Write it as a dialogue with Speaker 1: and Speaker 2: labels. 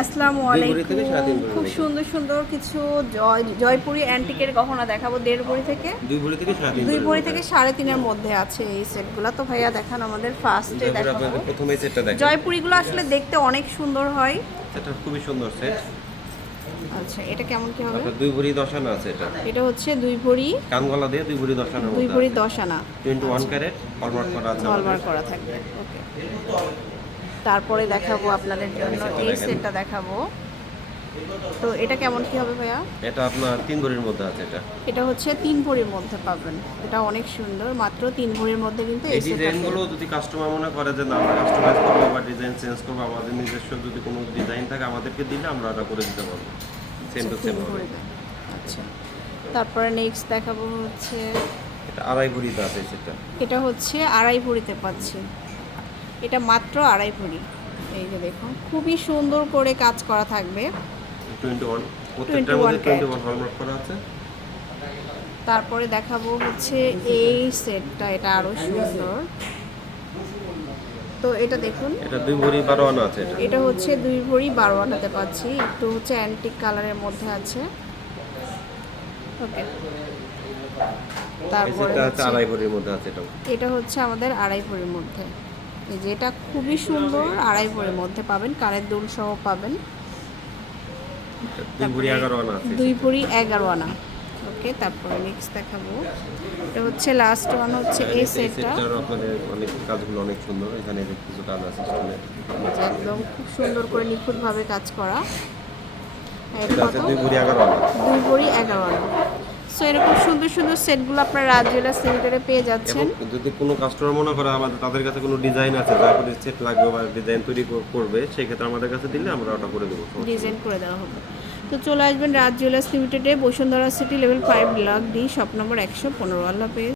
Speaker 1: আসসালামু আলাইকুম। খুব সুন্দর সুন্দর কিছু জয় জয়পুরি অ্যান্টিকের গহনা দেখাবো দেড় ভরি থেকে।
Speaker 2: দুই ভরি থেকে সাড়ে
Speaker 1: দুই ভরি থেকে সাড়ে তিনের মধ্যে আছে এই সেটগুলো। তো ভাইয়া দেখান আমাদের ফার্স্টে দেখাবো।
Speaker 2: প্রথমে সেটটা দেখেন।
Speaker 1: জয়পুরিগুলো আসলে দেখতে অনেক সুন্দর হয়।
Speaker 2: সেটা খুবই সুন্দর সেট
Speaker 1: আচ্ছা এটা কেমন কি হবে?
Speaker 2: আপনার দুই ভরি দশ আনা আছে এটা।
Speaker 1: এটা হচ্ছে দুই ভরি
Speaker 2: কানগলা দিয়ে দুই ভরি দশ আনার
Speaker 1: দুই ভরি দশ আনা
Speaker 2: টোয়েন্টি ওয়ান ক্যারেট হলমার্ক করা আছে
Speaker 1: হলমার্ক করা থাকবে। ওকে তারপরে দেখাবো আপনাদের জন্য এই সেটটা দেখাবো। তো এটা কেমন কি হবে ভাইয়া?
Speaker 2: এটা আপনার তিন ভরির মধ্যে আছে এটা।
Speaker 1: এটা হচ্ছে তিন ভরির মধ্যে পাবেন। এটা অনেক সুন্দর মাত্র তিন ভরির মধ্যে কিন্তু
Speaker 2: এই ডিজাইনগুলো যদি কাস্টমার মনে করে যে না আমরা কাস্টমাইজ করব বা ডিজাইন চেঞ্জ করব আমাদের নিজস্ব যদি কোনো ডিজাইন থাকে আমাদেরকে দিলে আমরা ওটা করে দিতে পারব। সেম টু সেম হবে।
Speaker 1: আচ্ছা। তারপরে নেক্সট দেখাবো হচ্ছে
Speaker 2: এটা আড়াই ভরিতে আছে সেটা
Speaker 1: এটা হচ্ছে আড়াই ভরিতে পাচ্ছি। এটা মাত্র আড়াই ভরি। এই যে দেখুন খুবই সুন্দর করে কাজ করা থাকবে।
Speaker 2: টোয়েন্টি ওয়ান প্রত্যেকটার
Speaker 1: 21
Speaker 2: মধ্যে টোয়েন্টি
Speaker 1: carat।
Speaker 2: ওয়ান হলমার্ক করা আছে।
Speaker 1: তারপরে দেখাবো হচ্ছে এই সেটটা এটা আরও সুন্দর। তো এটা দেখুন
Speaker 2: এটা দুই ভরি বারো আনা আছে এটা।
Speaker 1: এটা হচ্ছে দুই ভরি বারো আটাতে পাচ্ছি। একটু হচ্ছে অ্যান্টিক কালারের মধ্যে আছে। ওকে তারপরে
Speaker 2: হচ্ছে- আড়াই ভরির মধ্যে আছে এটা
Speaker 1: এটা হচ্ছে আমাদের আড়াই ভরির মধ্যে। এই যে এটা খুবই সুন্দর আড়াই ভরির মধ্যে পাবেন কানের দুল সহ পাবেন।
Speaker 2: দুই ভরি এগারো আনা।
Speaker 1: ওকে তারপরে নেক্সট দেখাবো। এটা হচ্ছে লাস্ট ওয়ান হচ্ছে এই সেটটা
Speaker 2: আপনাদের অনেক কাজগুলো অনেক সুন্দর এখানে কিছু কাজ আছে
Speaker 1: একদম খুব সুন্দর করে নিখুঁতভাবে কাজ করা।
Speaker 2: দুই ভরি এগারো আনা।
Speaker 1: দুই ভরি এগারো আনা। সো এরকম সুন্দর সুন্দর সেটগুলো আপনারা রাজ সেন্টারে পেয়ে যাচ্ছেন।
Speaker 2: যদি কোনো কাস্টমার মনে করে আমাদের তাদের কাছে কোনো ডিজাইন আছে যা করে সেট লাগবে বা ডিজাইন তৈরি করবে সেক্ষেত্রে আমাদের কাছে দিলে আমরা ওটা করে দেবো।
Speaker 1: ডিজাইন করে দেওয়া হবে। তো চলে আসবেন রাজ জুয়েলার্স লিমিটেডে বসুন্ধরা সিটি লেভেল ফাইভ লাখ ডি শপ নম্বর একশো পনেরো। আল্লাহ হাফেজ।